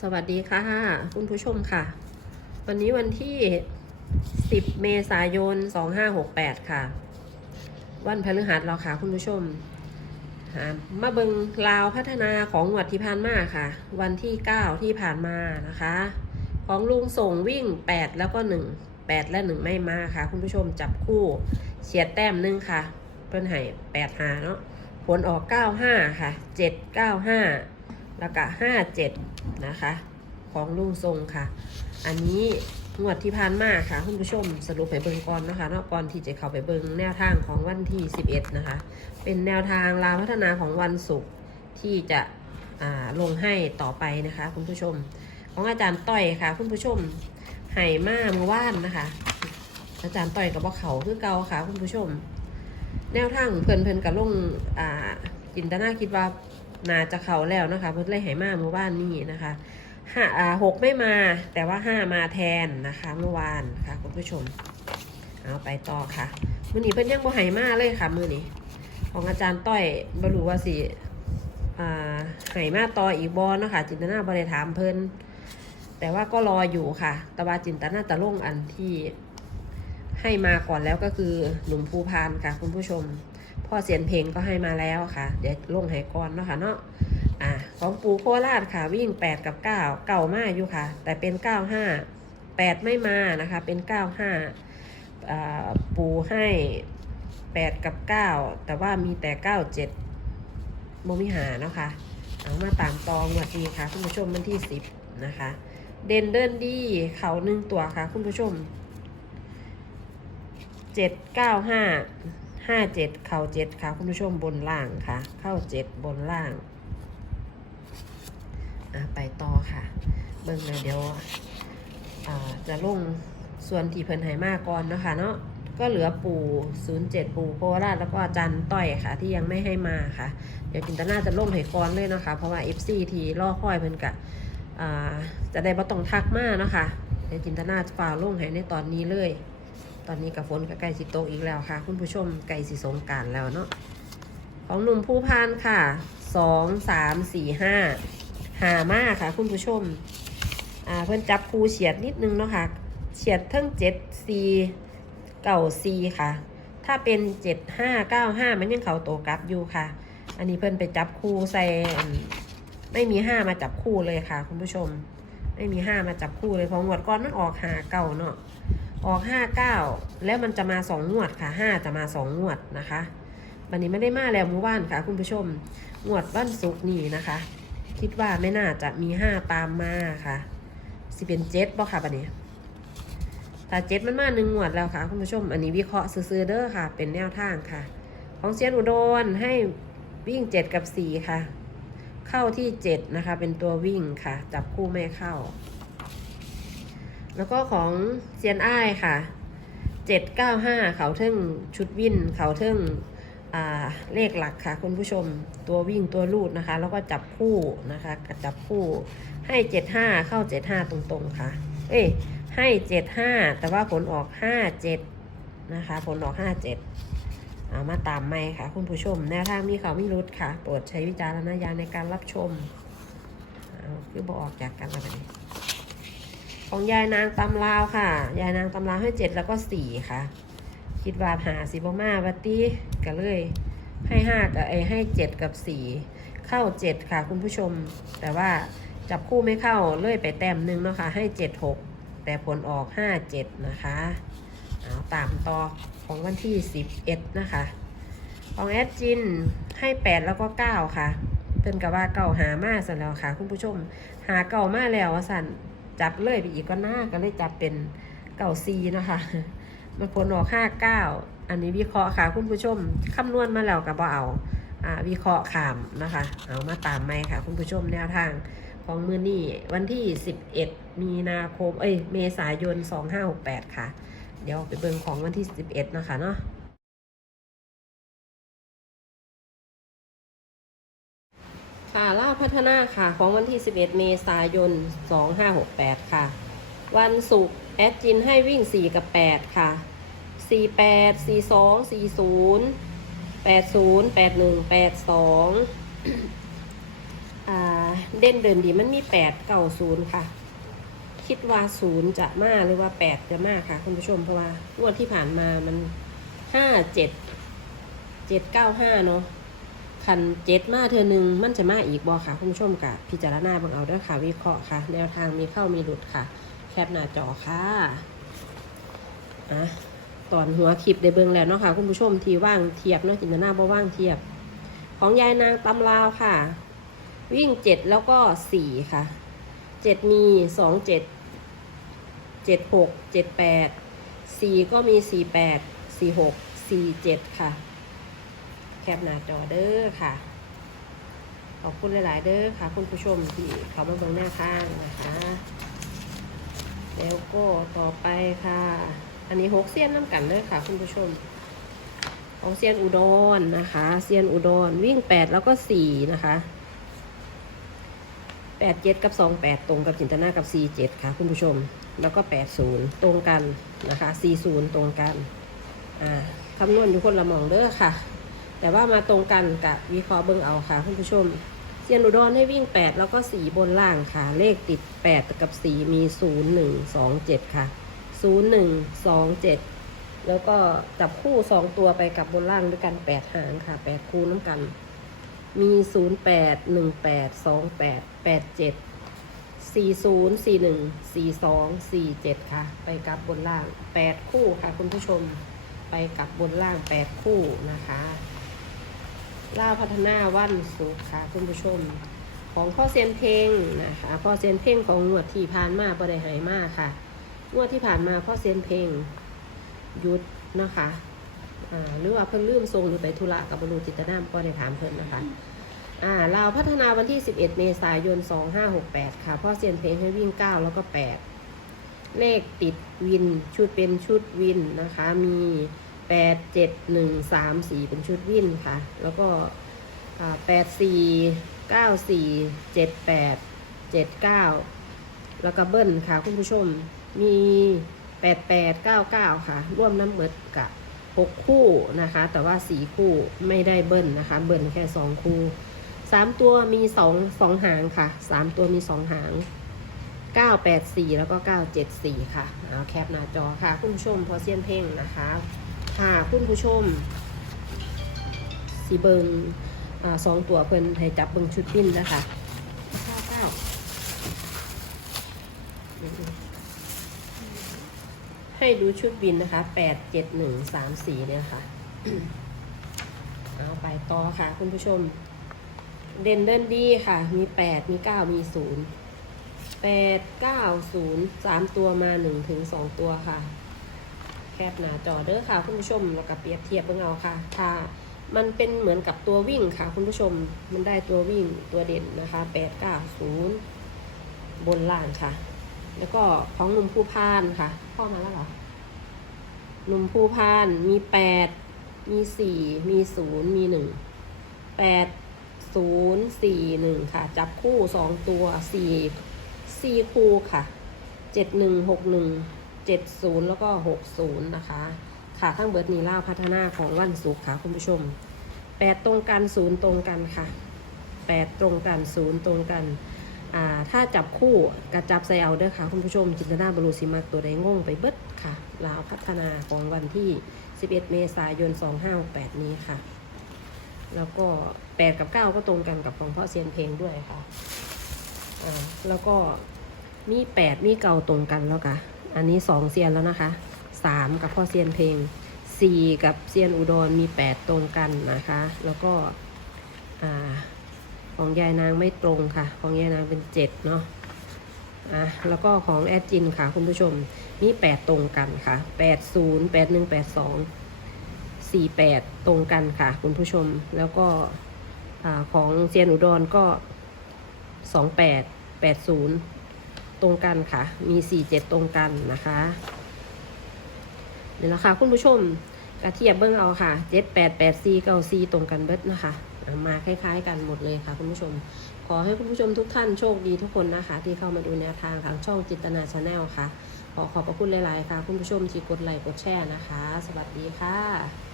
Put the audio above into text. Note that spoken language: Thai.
สวัสดีค่ะ คุณผู้ชมค่ะ วันนี้วันที่ 10 เมษายน 2568 ค่ะ วันพฤหัสเราค่ะ คุณผู้ชมมาเบิงลาวพัฒนาของงวดที่ผ่านมาค่ะ วันที่ 9 ที่ผ่านมานะคะ ของลุงส่งวิ่ง 8 แล้วก็ 1 8 และ 1 ไม่มาค่ะ คุณผู้ชมจับคู่เฉียดแต้มหนึงค่ะ เพิ่นให้8หาเนาะผลออก 95 ค่ะ 795 แล้วก็57นะคะ ของลุงทรงค่ะ อันนี้งวดที่ผ่านมาค่ะคุณผู้ชมสรุปไปเบิงก่อนนะคะนาะก่อนที่จะเข้าไปเบิงแนวทางของวันที่ 11 นะคะ เป็นแนวทางลาพัฒนาของวันศุกร์ที่จะลงให้ต่อไปนะคะคุณผู้ชม ของอาจารย์ต้อยค่ะ คุณผู้ชมไห่มาเมื่อวานนะคะ อาจารย์ต้อยกับว่าเขาคือเกาค่ะ คุณผู้ชม แนวทางเพิ่นเพิ่นกับลงอินตนาคิดว่า นาจะเขาแล้วนะคะเพิ่นเลยไห่มาเมื่อวานนี้นะคะห้าอ่าหกไม่มาแต่ว่าห้ามาแทนนะคะเมื่อวานค่ะคุณผู้ชม เอาไปต่อค่ะมือนี้เพิ่นยังบ่ไห่มาเลยค่ะมือนี้ของอาจารย์ต้อยบรู้ว่าสิอ่าไห่มาต่ออีกบ่เนาะคะจินตนาบ่ได้ถามเพิ่นแต่ว่าก็รออยู่ค่ะต่ว่าจินตนาตะล่งอันที่ให้มาก่อนแล้วก็คือหนุ่มภูพานค่ะคุณผู้ชม พ่อเสียนเพลงก็ให้มาแล้วค่ะ เดี๋ยวลงให้ก่อนเนาะค่ะเนาะอ่าของปูโคราชค่ะวิ่ง 8 กับ 9 เก่ามากอยู่ค่ะ แต่เป็น 95 8 ไม่มานะคะ เป็น 95อ่าปูให้ 8 กับ 9 แต่ว่ามีแต่ 97โมมิหาเนาะค่ะเอามาตามตองวัดดีค่ะ คุณผู้ชมวันที่ 10 นะคะ เด่นเดินดีเขาหนึ่งตัวค่ะ คุณผู้ชมเจ็ดเก้า ห้าเจ็ดเข่าเจ็ดค่ะ คุณผู้ชมบนล่างค่ะ เข้าเจ็ดบนล่างอะไปต่อค่ะ เบิ่งเลยเดี๋ยวอ่าจะลงส่วนที่เพิ่นให้มากก่อนนะคะเนาะก็เหลือปู่07 ปู่โคราชแล้วก็อาจันต้อยค่ะ ที่ยังไม่ให้มาค่ะ เดี๋ยวจินตนาจะลงให้ก่อนเลยนะคะ เพราะว่า FC ทีล่อค่อยเพิ่นกะอ่าจะได้บ่ต้องทักมาเนาะค่ะเดี๋ยวจินตนาจะฝ่าลงให้ในตอนนี้เลย ตอนนี้กับฝนก็ใกล้สิตอีกแล้วค่ะ คุณผู้ชมใกล้สิสงการแล้วเนาะของหนุ่มผู้พานค่ะสองสามสี่ห้าหามากค่ะ คุณผู้ชมอ่าเพิ่อนจับคูเฉียดนิดนึงเนาะค่ะเฉียดเทั้งเจ็ดซีเก่าซีค่ะ ถ้าเป็นเจ็ดห้าเก้าห้ามันยังเขาโตกลับอยู่ค่ะ อันนี้เพิ่อนไปจับคู่ใส่ไม่มีห้ามาจับคู่เลยค่ะ คุณผู้ชม ไม่มีห้ามาจับคู่เลยเพองวดก้อนมันออกหาเก่าเนาะ ออกห้าเก้าแล้วมันจะมาสองงวดค่ะห้าจะมาสองงวดนะคะวันนี้ไม่ได้มาแล้วมื่อวานค่ะ คุณผู้ชมงวดวันศุกร์นี่นะคะ คิดว่าไม่น่าจะมีห้าตามมาค่ะสิเป็นเจ็ดบ่ค่ะบันนี้ถ้าเจ็ดมันมาหนึ่งงวดแล้วค่ะ คุณผู้ชม อันนี้วิเคราะห์ซื้อๆเด้อค่ะ เป็นแนวทางค่ะ ของเซียนอุดรให้วิ่งเจ็ดกับสี่ค่ะ เข้าที่เจ็ดนะคะ เป็นตัววิ่งค่ะ จับคู่ไม่เข้า แล้วก็ของเซียนอ้ายค่ะ795เขาเทิงชุดวินเขาเทิงเลขหลักค่ะ คุณผู้ชมตัววิ่งตัวลูดนะคะ แล้วก็จับคู่นะคะกจับคู่ให้75เข้า75ตรงๆค่ะ เอ้ยให้75แต่ว่าผลออก57นะคะ ผลออก57เอามาตามไม่ค่ะ คุณผู้ชมแนวทางมีเขาไม่รุดค่ะ โปรดใช้วิจารณญาณในการรับชมเอาคือบอกออกจากกันอะไร ของยายนางตำลาวค่ะ ยายนางตำลาวให้เจ็ดแล้วก็สี่ค่ะ คิดว่าหาสิบมาบัตตี้ก็เลย ให้ห้ากับไอให้เจ็ดกับสี่เข้าเจ็ดค่ะคุณผู้ชม แต่ว่าจับคู่ไม่เข้าเลื่อยไปแต้มหนึ่งเนาะค่ะให้เจ็ดหกแต่ผลออกห้าเจ็ดนะคะเอาตามต่อของวันที่สิบเอ็ดนะคะของแอดจินให้แปดแล้วก็เก้าค่ะเป็นกับว่าเก่าหามาสร็จแล้วค่ะ คุณผู้ชม หาเก่ามาแล้วสัน จับเลยไปอีกก็น่าก็เลยจับเป็นเก่าซีนะคะมันผลออกห้าเก้าอันนี้วิเคราะห์ค่ะคุณผู้ชมคำนวณมาแล้วกับว่เอาอ่าวิเคราะห์ขามนะคะ เอามาตามไหมค่ะ คุณผู้ชมแนวทางของมือนี่วันที่ 11 มีนาคม เอ้ย เมษายน 2568 ค่ะ เดี๋ยวไปเบิ่งของวันที่ 11 นะคะเนาะ ค่ะล่าพัฒนาค่ะของวันที่ 11 เมษายน 2568 ค่ะ วันศุกร์แอดจินให้วิ่ง 4 กับ 8 ค่ะ 48 42 40 80 81 82อ่าเด่นเดินดีมันมีแปดเก้าศูนย์ค่ะ คิดว่าศูนย์จะมากหรือว่าแปดจะมากค่ะ คุณผู้ชมเพราะว่างวดที่ผ่านมามันห้าเจ็ดเจ็ดเก้าห้าเนาะ คันเจ็ดมาเธอหนึ่งมันจะมาอีกบอค่ะคุณผู้ชมกับพิจารณาเบังเอาด้วยค่ะ วิเคราะห์ค่ะ แนวทางมีเข้ามีหลุดค่ะ แคปหน้าจอค่ะอะตอนหัวคลิปได้เบิ่งแล้วเนาะค่ะคุณผู้ชมทีว่างเทียบเนาะจินตนาบ่ว่างเทียบ ของยายนางตำลาวค่ะ วิ่งเจ็ดแล้วก็สี่ค่ะเจ็ดมีสองเจ็ดเจ็ดหกเจ็ดแปดสี่ก็มีสี่แปดสี่หกสี่เจ็ดค่ะ แคปหน้าจอเด้อค่ะ ขอบคุณหลาย ๆ เด้อค่ะ คุณผู้ชมที่เขามาเบิ่งหน้าข้างนะคะ แล้วก็ต่อไปค่ะ อันนี้หกเซียนน้ำกันเลยค่ะ คุณผู้ชมของเซียนอุดรนะคะเซียนอุดรวิ่งแปดแล้วก็สี่นะคะแปดเจ็ดกับสองแปดตรงกับจินตนากับสี่เจ็ดค่ะ คุณผู้ชม แล้วก็แปดศูนย์ตรงกันนะคะสี่ศูนย์ตรงกัน อ่าคำนวณอยู่คนละมองเด้อค่ะ แต่ว่ามาตรงกันกับวิเคราะห์เบิ่งเอาค่ะคุณผู้ชมเซียนอุดรให้วิ่งแปดแล้วก็สีบนล่างค่ะ เลขติดแปดกับสีมีศูนย์หนึ่งสองเจ็ดค่ะศูนย์หนึ่งสองเจ็ดแล้วก็จับคู่สองตัวไปกับบนล่างด้วยกันแปดหางค่ะแปดคู่น้ำกัน มีศูนย์แปดหนึ่งแปดสองแปดแปดเจ็ดสี่ศูนย์สี่หนึ่งสี่สองสี่เจ็ดค่ะ ไปกับบนล่างแปดคู่ค่ะคุณผู้ชม ไปกับบนล่างแปดคู่นะคะ ล่าพัฒนาวันสุขค่ะคุณผู้ชม ของพ่อเซียนเพลงนะคะพ่อเซียนเพลงของงวดที่ผ่านมาบริหายมากค่ะงวดที่ผ่านมาพ่อเซียนเพลงหยุดนะคะหรือว่าเพิ่นลืมทรงหรือไปธุระกับบรูจิตนามก็ได้ถามเพิ่นนะคะอ่าเราพัฒนาวันที่ 11 เมษายน 2568 ค่ะพ่อเซียนเพลงให้วิ่ง 9 แล้วก็ 8 เลขติดวินชุดเป็นชุดวินนะคะ มี 8 7 1 3 4เป็นชุดวิ่นค่ะ แล้วก็อ่า8 4 9 4 7 8 7 9แล้วก็เบิ้ลค่ะคุณผู้ชมมีแปดแปดเก้าเก้าค่ะ ร่วมน้ำเบิดกับหกคู่นะคะ แต่ว่าสี่คู่ไม่ได้เบิ้ลนะคะ เบิ้ลแค่สองคู่สามตัวมีสองสองหางค่ะสามตัวมีสองหางเก้าแปดสี่แล้วก็เก้าเจ็ดสี่ค่ะ เอาแคปหน้าจอค่ะ คุณผู้ชมพอเซียนเพ่งนะคะ ค่ะคุณผู้ชมสีเบิงอสองตัวเพิ่นให้จับเบิงชุดปิ้นนะคะเก้าเก้าให้ดูชุดบินนะคะแปดเจ็ดหนึ่งสามสี่เนี่ยค่ะเอาไปต่อค่ะ คุณผู้ชม เด่นเดินดีค่ะ มีแปดมีเก้ามีศูนย์แปดเก้าศูนย์สามตัวมาหนึ่งถึงสองตัวค่ะ แคบหน้าจอเด้อค่ะ คุณผู้ชมแล้วก็เปรียบเทียบเบิ่งเอาค่ะค่ะมันเป็นเหมือนกับตัววิ่งค่ะ คุณผู้ชมมันได้ตัววิ่งตัวเด่นนะคะแปดเก้าศูนย์บนล่างค่ะ แล้วก็ของนุ่มผู้พานค่ะพ่อมาแล้วเหรอนุ่มผู้พานมีแปดมีสี่มีศูนย์มีหนึ่งแปดศูนย์สี่หนึ่งค่ะ จับคู่สองตัวสี่สี่คู่ค่ะเจ็ดหนึ่งหกหนึ่ง เจ็ดศูนย์แล้วก็หกศูนย์นะคะ ค่ะข้งเบิร์ดนีล่าพัฒนาของวันศุกร์ค่ะคุณผู้ชมแปดตรงกันศูนย์ตรงกันค่ะแปดตรงกันศูนย์ตรงกัน อ่า ถ้าจับคู่กระจับใส่เอาเด้อค่ะ คุณผู้ชม จินตนาบรูซิมักตัวใดงงไปเบิดค่ะลาวพัฒนาของวันที่ 11 เมษายน 2568 นี้ค่ะ แล้วก็ 8 กับ 9 ก็ตรงกันกับของพ่อเซียนเพลงด้วยค่ะ อ่า แล้วก็มี 8 มีเก่าตรงกันแล้วค่ะ อันนี้2เซียนแล้วนะคะ3กับพ่อเซียนเพลง4กับเซียนอุดรมี8ตรงกันนะคะ แล้วก็อของยายนางไม่ตรงค่ะ ของยายนางเป็นเจ็ดเนาะอะแล้วก็ของแอดจินค่ะคุณผู้ชมมีแปดตรงกันค่ะแปดศูนย์แปดหนึ่งแปดสองสี่แปดตรงกันค่ะ คุณผู้ชมแล้วก็อของเซียนอุดรก็สองแปดแปดศูนย์ ตรงกันค่ะ มีสี่เจ็ดตรงกันนะคะเนี่แหละคะคุณผู้ชมกระเทียบเบิ้งเอาค่ะเจ็ดแปดแปดสี่เก้าสี่ตรงกันเบิดนะคะมาคล้าย ๆ กันหมดเลยค่ะคุณผู้ชม ขอให้คุณผู้ชมทุกท่านโชคดีทุกคนนะคะ ที่เข้ามาดูแนวทางทางช่องจิตนาชาแนลค่ะ ขอขอบพระคุณหลาย ๆ ค่ะ คุณผู้ชมที่กดไลค์กดแชร์นะคะ สวัสดีค่ะ